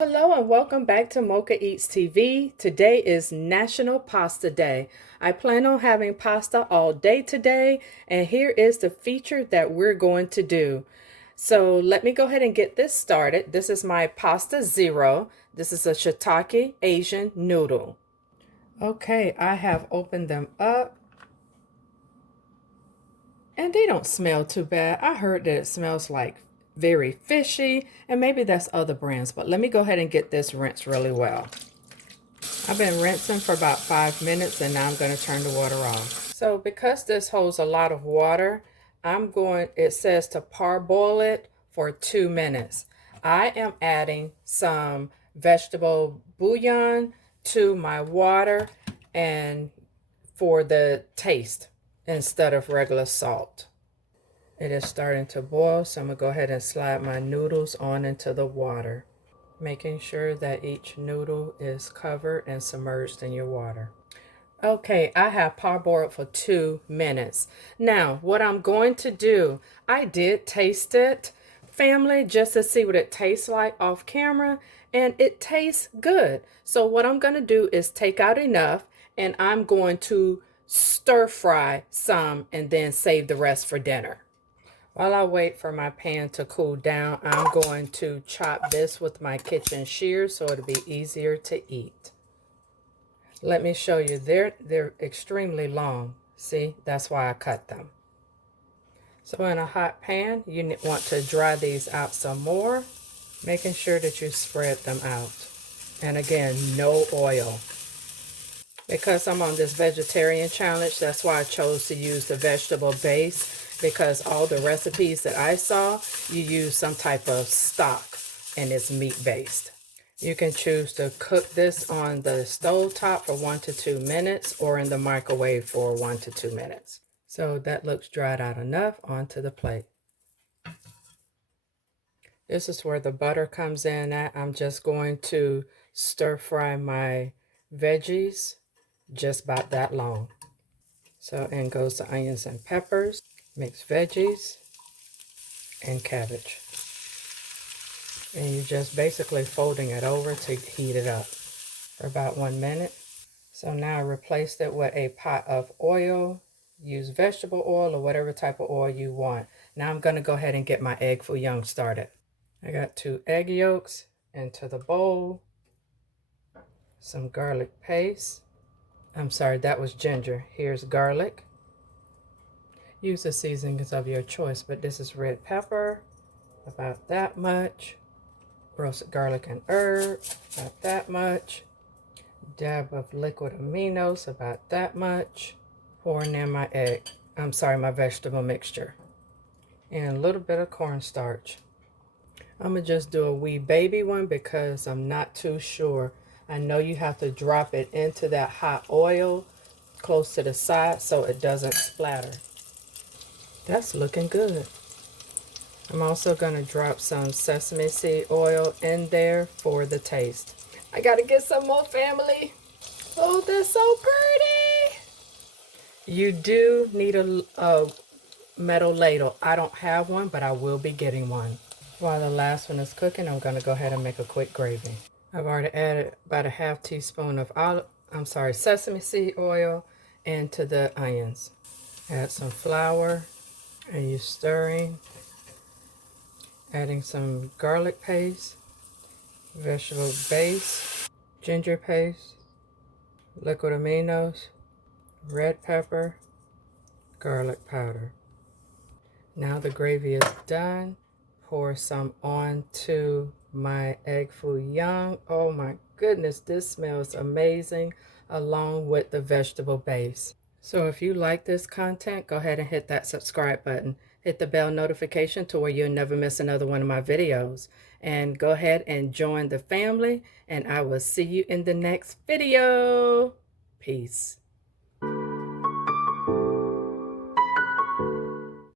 Hello and welcome back to Mochaeatstv. Today is National Pasta Day. I plan on having pasta all day today, and here is the feature that we're going to do. So let me go ahead and get this started. This is my pasta zero. This is a shiitake Asian noodle. Okay, I have opened them up. And they don't smell too bad. I heard that it smells like very fishy, and maybe that's other brands, but let me go ahead and get this rinsed really well. I've been rinsing for about 5 minutes, and now I'm going to turn the water off. So because this holds a lot of water, it says to parboil it for 2 minutes. I am adding some vegetable bouillon to my water and for the taste instead of regular salt. It is starting to boil, so I'm going to go ahead and slide my noodles on into the water, making sure that each noodle is covered and submerged in your water. Okay, I have parboiled for 2 minutes. Now, what I'm going to do, I did taste it, family, just to see what it tastes like off camera, and it tastes good. So what I'm going to do is take out enough, and I'm going to stir fry some and then save the rest for dinner. While I wait for my pan to cool down, I'm going to chop this with my kitchen shears so it'll be easier to eat. Let me show you. They're extremely long. See, that's why I cut them. So in a hot pan, you want to dry these out some more, making sure that you spread them out. And again, no oil. Because I'm on this vegetarian challenge, that's why I chose to use the vegetable base, because all the recipes that I saw, you use some type of stock and it's meat based. You can choose to cook this on the stove top for 1 to 2 minutes or in the microwave for 1 to 2 minutes. So that looks dried out enough. Onto the plate. This is where the butter comes in at. I'm just going to stir fry my veggies just about that long. So in goes the onions and peppers, mixed veggies, and cabbage. And you're just basically folding it over to heat it up for about 1 minute. So now I replaced it with a pot of oil. Use vegetable oil or whatever type of oil you want. Now I'm going to go ahead and get my EggFooYoung started. I got 2 egg yolks into the bowl, some garlic paste. I'm sorry, that was ginger. Here's garlic. Use the seasonings of your choice, but this is red pepper, about that much. Roasted garlic and herb, about that much. Dab of liquid aminos, about that much. Pouring in my my vegetable mixture. And a little bit of cornstarch. I'm going to just do a wee baby one because I'm not too sure. I know you have to drop it into that hot oil close to the side so it doesn't splatter. That's looking good. I'm also going to drop some sesame seed oil in there for the taste. I got to get some more, family. Oh, that's so pretty. You do need a metal ladle. I don't have one, but I will be getting one. While the last one is cooking, I'm going to go ahead and make a quick gravy. I've already added about a half teaspoon of sesame seed oil into the onions. Add some flour, and you're stirring. Adding some garlic paste, vegetable base, ginger paste, liquid aminos, red pepper, garlic powder. Now the gravy is done. Pour some onto my EggFooYoung. Oh my goodness, this smells amazing along with the vegetable base. So if you like this content, go ahead and hit that subscribe button. Hit the bell notification to where you'll never miss another one of my videos. And go ahead and join the family, and I will see you in the next video. Peace.